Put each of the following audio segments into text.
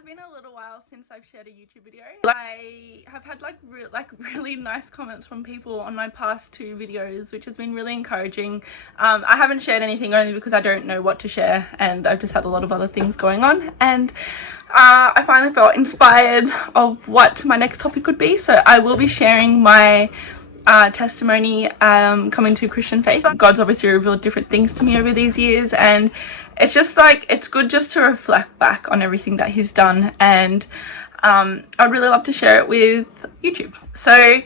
has been a little while since I've shared a YouTube video. I have had really nice comments from people on my past 2 videos, which has been really encouraging. I haven't shared anything only because I don't know what to share, and I've just had a lot of other things going on, and I finally felt inspired of what my next topic could be. So I will be sharing my testimony coming to Christian faith. God's obviously revealed different things to me over these years, and it's just like, it's good just to reflect back on everything that he's done, and I'd really love to share it with YouTube. So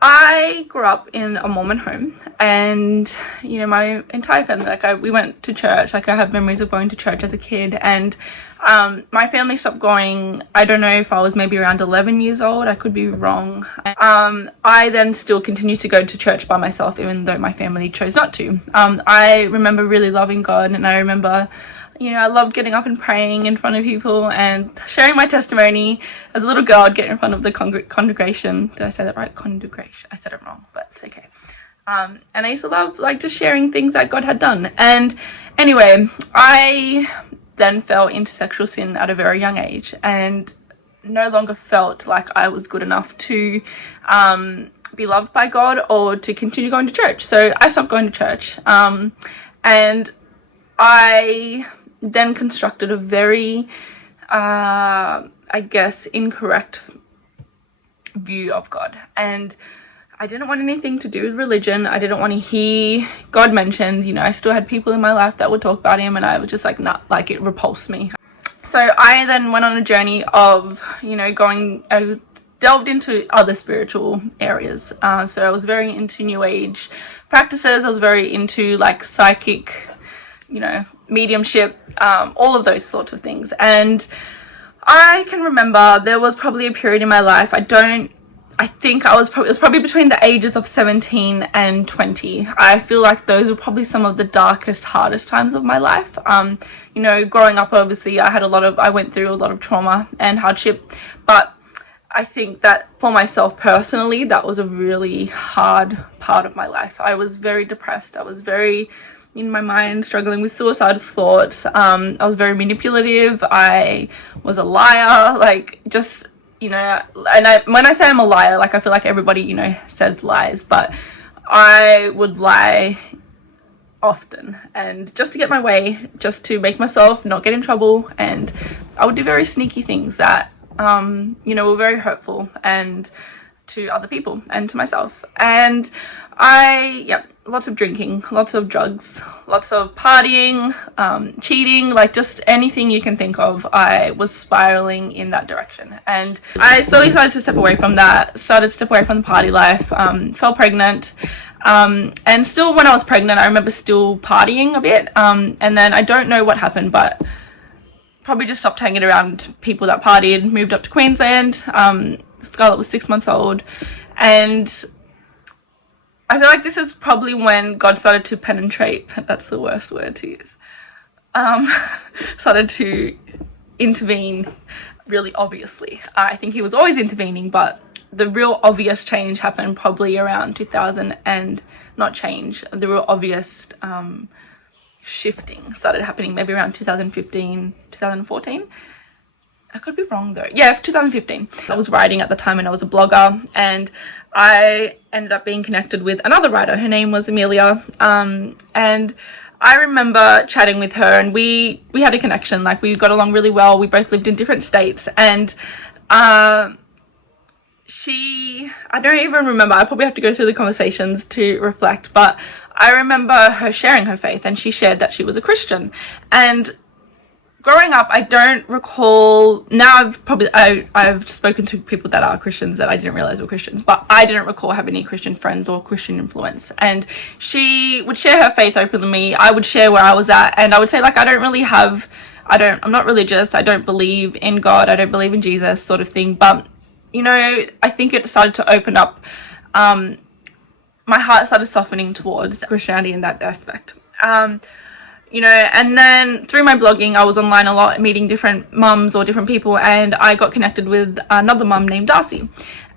I grew up in a Mormon home, and you know, my entire family, we went to church. I have memories of going to church as a kid, and my family stopped going, I don't know if I was maybe around 11 years old, I could be wrong. I then still continued to go to church by myself, even though my family chose not to. I remember really loving God, and I remember, you know, I loved getting up and praying in front of people and sharing my testimony. As a little girl, I'd get in front of the congregation. Did I say that right? Congregation. I said it wrong, but it's okay. And I used to love just sharing things that God had done. And anyway, I then fell into sexual sin at a very young age, and no longer felt like I was good enough to be loved by God or to continue going to church. So I stopped going to church, and I then constructed a very I guess incorrect view of God, and I didn't want anything to do with religion. I didn't want to hear God mentioned. You know, I still had people in my life that would talk about him, and I was just like, nah, like it repulsed me. So I then went on a journey of, you know, delved into other spiritual areas. So I was very into New Age practices. I was very into like psychic, you know, mediumship, all of those sorts of things. And I can remember there was probably a period in my life, it was probably between the ages of 17 and 20. I feel like those were probably some of the darkest, hardest times of my life. You know, growing up, obviously, I went through a lot of trauma and hardship, but I think that for myself personally, that was a really hard part of my life. I was very depressed. I was very, in my mind, struggling with suicidal thoughts. I was very manipulative. I was a liar, you know, and when I say I'm a liar, I feel like everybody, you know, says lies, but I would lie often, and just to get my way, just to make myself not get in trouble, and I would do very sneaky things that, you know, were very hurtful and to other people and to myself. And lots of drinking, lots of drugs, lots of partying, cheating, just anything you can think of. I was spiraling in that direction, and I slowly started to step away from that, started to step away from the party life, fell pregnant, and still when I was pregnant, I remember still partying a bit, and then I don't know what happened, but probably just stopped hanging around people that partied, moved up to Queensland. Scarlett was 6 months old, and I feel like this is probably when God started to penetrate, that's the worst word to use, started to intervene really obviously. I think he was always intervening, but the real obvious change happened probably around 2000, and not change, the real obvious shifting started happening maybe around 2015, 2014. I could be wrong though. Yeah, 2015. I was writing at the time, and I was a blogger, and I ended up being connected with another writer. Her name was Amelia, and I remember chatting with her, and we had a connection. We got along really well. We both lived in different states, and I don't even remember. I probably have to go through the conversations to reflect, but I remember her sharing her faith, and she shared that she was a Christian. And growing up, I don't recall, now I've spoken to people that are Christians that I didn't realize were Christians, but I didn't recall having any Christian friends or Christian influence. And she would share her faith openly with me. I would share where I was at, and I would say I'm not religious, I don't believe in God, I don't believe in Jesus, sort of thing. But, you know, I think it started to open up, my heart started softening towards Christianity in that aspect. You know, and then through my blogging, I was online a lot, meeting different mums or different people, and I got connected with another mum named Darcy.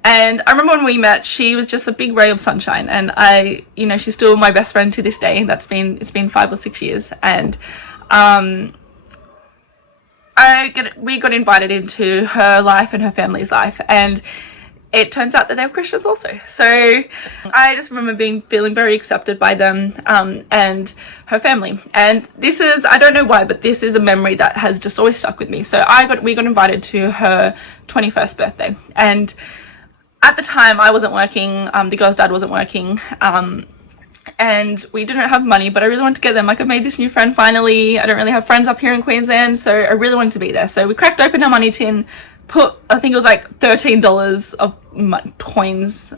And I remember when we met, she was just a big ray of sunshine, and you know, she's still my best friend to this day. It's been 5 or 6 years, and I we got invited into her life and her family's life, and it turns out that they're Christians also. So I just remember feeling very accepted by them, and her family. And this is, I don't know why, but this is a memory that has just always stuck with me. So we got invited to her 21st birthday, and at the time I wasn't working, the girl's dad wasn't working, and we didn't have money, but I really wanted to get them. Like, I made this new friend finally. I don't really have friends up here in Queensland, so I really wanted to be there. So we cracked open our money tin, put, I think it was like $13 of coins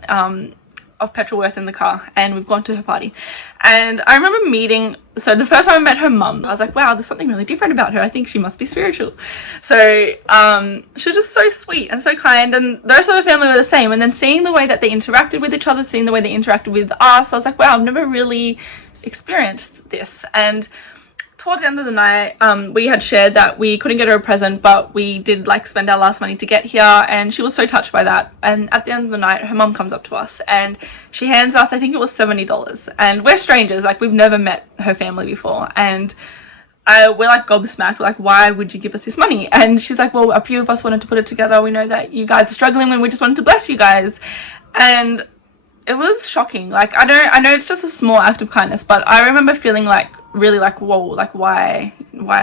of petrol worth in the car, and we've gone to her party. And I remember so the first time I met her mum, I was like, wow, there's something really different about her. I think she must be spiritual. So she was just so sweet and so kind, and the rest of the family were the same. And then seeing the way that they interacted with each other, seeing the way they interacted with us, I was like, wow, I've never really experienced this. And towards the end of the night, we had shared that we couldn't get her a present, but we did like spend our last money to get here, and she was so touched by that. And at the end of the night, her mum comes up to us and she hands us, I think it was $70, and we're strangers, like we've never met her family before, and we're like gobsmacked. We're like, why would you give us this money? And she's like, well, a few of us wanted to put it together. We know that you guys are struggling, and we just wanted to bless you guys. And it was shocking. Like, I know it's just a small act of kindness, but I remember feeling like really like, whoa, like why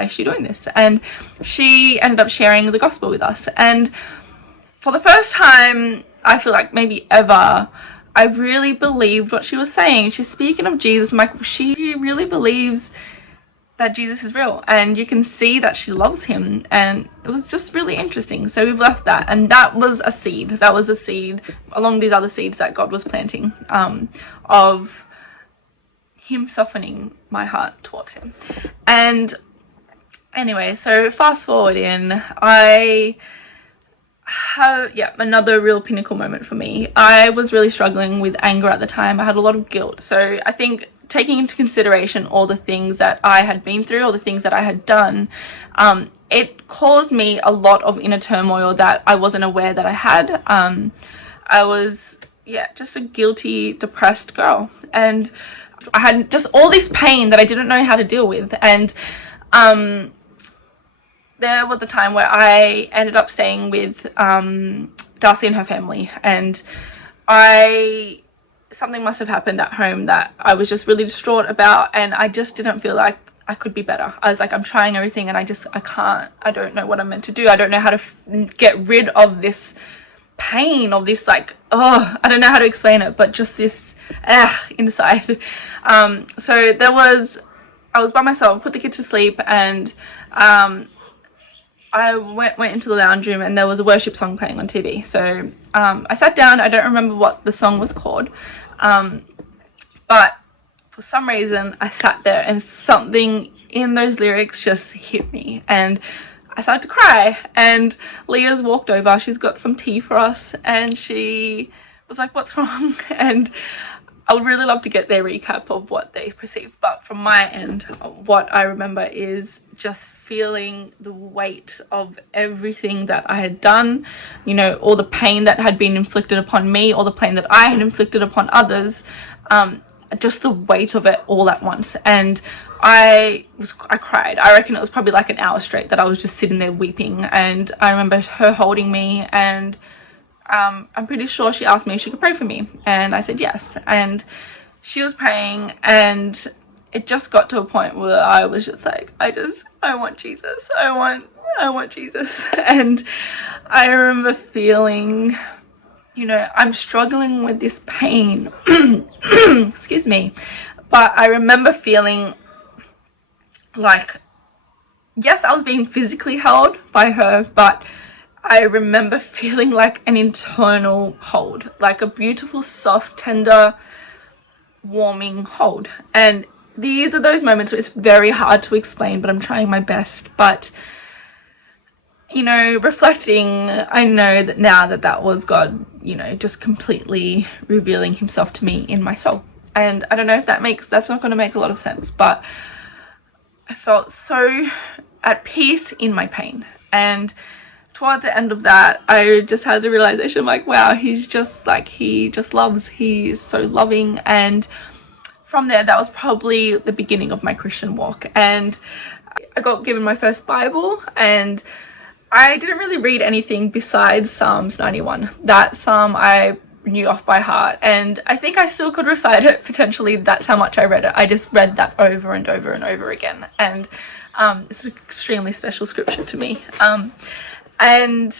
is she doing this? And she ended up sharing the gospel with us, and for the first time, I feel like maybe ever, I really believed what she was saying. She's speaking of Jesus. I'm like, she really believes that Jesus is real, and you can see that she loves him, and it was just really interesting. So we've left that, and that was a seed along these other seeds that God was planting, of him softening my heart towards him. And anyway, so fast forward in, I have, another real pinnacle moment for me. I was really struggling with anger at the time. I had a lot of guilt. So I think taking into consideration all the things that I had been through, all the things that I had done, it caused me a lot of inner turmoil that I wasn't aware that I had. I was, just a guilty, depressed girl, and I had just all this pain that I didn't know how to deal with. And there was a time where I ended up staying with Darcy and her family, and something must have happened at home that I was just really distraught about, and I just didn't feel like I could be better. I was like, I'm trying everything, and I can't. I don't know what I'm meant to do. I don't know how to get rid of this pain, of this, like, I don't know how to explain it, but just this inside. So I was by myself, put the kid to sleep, and I went into the lounge room, and there was a worship song playing on TV. So I sat down. I don't remember what the song was called, but for some reason I sat there, and something in those lyrics just hit me, and I started to cry. And Leah's walked over, she's got some tea for us, and she was like, what's wrong? And I would really love to get their recap of what they perceived, but from my end, what I remember is just feeling the weight of everything that I had done, all the pain that had been inflicted upon me, all the pain that I had inflicted upon others, just the weight of it all at once. And I cried. I reckon it was probably like an hour straight that I was just sitting there weeping. And I remember her holding me, and I'm pretty sure she asked me if she could pray for me, and I said yes. And she was praying, and it just got to a point where I was just like, I want Jesus. I want Jesus. And I remember feeling, I'm struggling with this pain. Excuse me. But I remember feeling like, yes, I was being physically held by her, but I remember feeling like an internal hold, like a beautiful, soft, tender, warming hold. And these are those moments where it's very hard to explain, but I'm trying my best. But, reflecting, I know that now that was God, just completely revealing himself to me in my soul. And I don't know if that's not going to make a lot of sense, but I felt so at peace in my pain. And towards the end of that, I just had the realization, like, wow, he just loves. He is so loving. And from there, that was probably the beginning of my Christian walk. And I got given my first Bible, and I didn't really read anything besides Psalms 91. That psalm I knew off by heart, and I think I still could recite it potentially. That's how much I read it. I just read that over and over and over again, and it's an extremely special scripture to me. And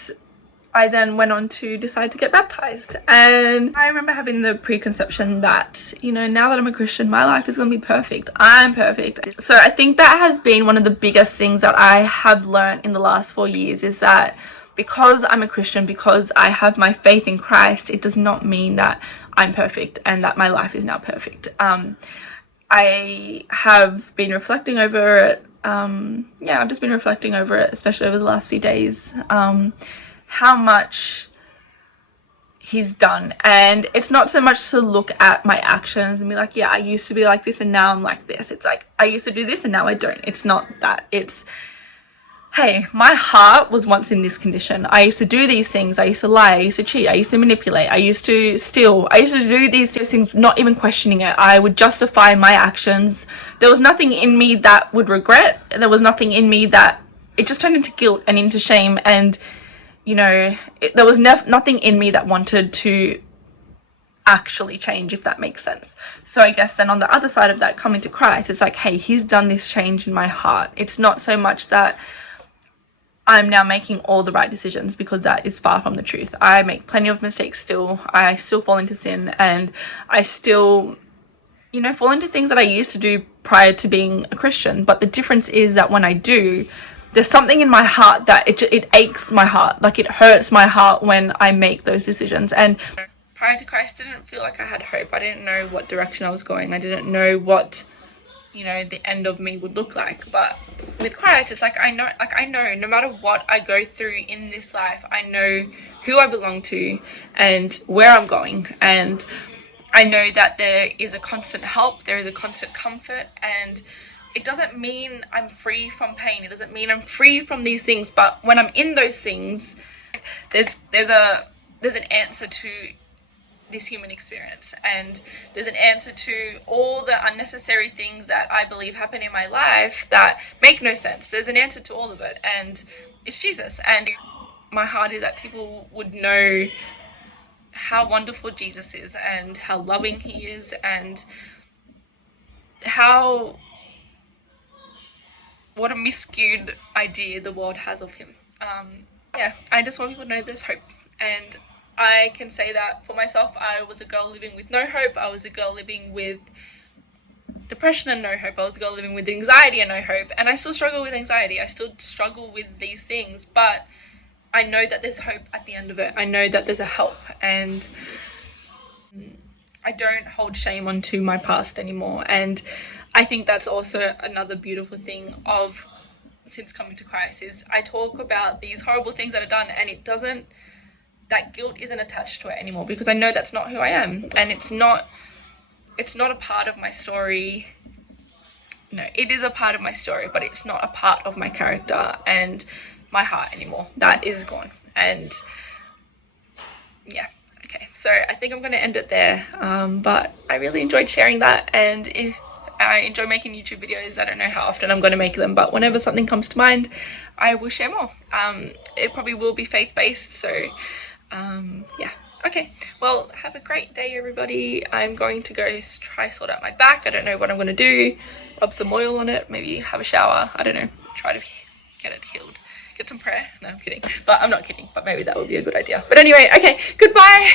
I then went on to decide to get baptized, and I remember having the preconception that, you know, now that I'm a Christian, my life is going to be perfect. I'm perfect. So I think that has been one of the biggest things that I have learned in the last 4 years, is that because I'm a Christian, because I have my faith in Christ, it does not mean that I'm perfect and that my life is now perfect. I have been reflecting over it. I've just been reflecting over it, especially over the last few days. How much he's done, and it's not so much to look at my actions and be like, yeah, I used to be like this and now I'm like this. It's like, I used to do this and now I don't. It's not that. It's, hey, my heart was once in this condition. I used to do these things. I used to lie. I used to cheat. I used to manipulate. I used to steal. I used to do these things, not even questioning it. I would justify my actions. There was nothing in me that would regret. There was nothing in me that, it just turned into guilt and into shame. And you know, there was nothing in me that wanted to actually change, if that makes sense. So I guess then on the other side of that, coming to Christ, it's like, hey, he's done this change in my heart. It's not so much that I'm now making all the right decisions, because that is far from the truth. I make plenty of mistakes still. I still fall into sin, and I still, you know, fall into things that I used to do prior to being a Christian. But the difference is that when I do, there's something in my heart that it aches my heart, like it hurts my heart when I make those decisions. And prior to Christ, I didn't feel like I had hope. I didn't know what direction I was going. I didn't know what, you know, the end of me would look like. But with Christ, it's like I know no matter what I go through in this life, I know who I belong to and where I'm going. And I know that there is a constant help, there is a constant comfort, and it doesn't mean I'm free from pain. It doesn't mean I'm free from these things. But when I'm in those things, there's an answer to this human experience, and there's an answer to all the unnecessary things that I believe happen in my life that make no sense. There's an answer to all of it, and it's Jesus. And my heart is that people would know how wonderful Jesus is, and how loving he is, and what a miscued idea the world has of him. I just want people to know there's hope. And I can say that for myself, I was a girl living with no hope. I was a girl living with depression and no hope. I was a girl living with anxiety and no hope. And I still struggle with anxiety. I still struggle with these things. But I know that there's hope at the end of it. I know that there's a help. And I don't hold shame onto my past anymore. And I think that's also another beautiful thing of since coming to Christ, is I talk about these horrible things that I've done, and that guilt isn't attached to it anymore, because I know that's not who I am, and it's not a part of my story. No, it is a part of my story, but it's not a part of my character and my heart anymore. That is gone. And yeah. Okay, so I think I'm going to end it there, but I really enjoyed sharing that, and if I enjoy making YouTube videos, I don't know how often I'm going to make them, but whenever something comes to mind, I will share more. It probably will be faith-based, so yeah. Okay, well, have a great day, everybody. I'm going to go try sort out my back. I don't know what I'm going to do. Rub some oil on it, maybe have a shower. I don't know, try to get it healed. Get some prayer. No, I'm kidding. But I'm not kidding, but maybe that would be a good idea. But anyway, okay, goodbye.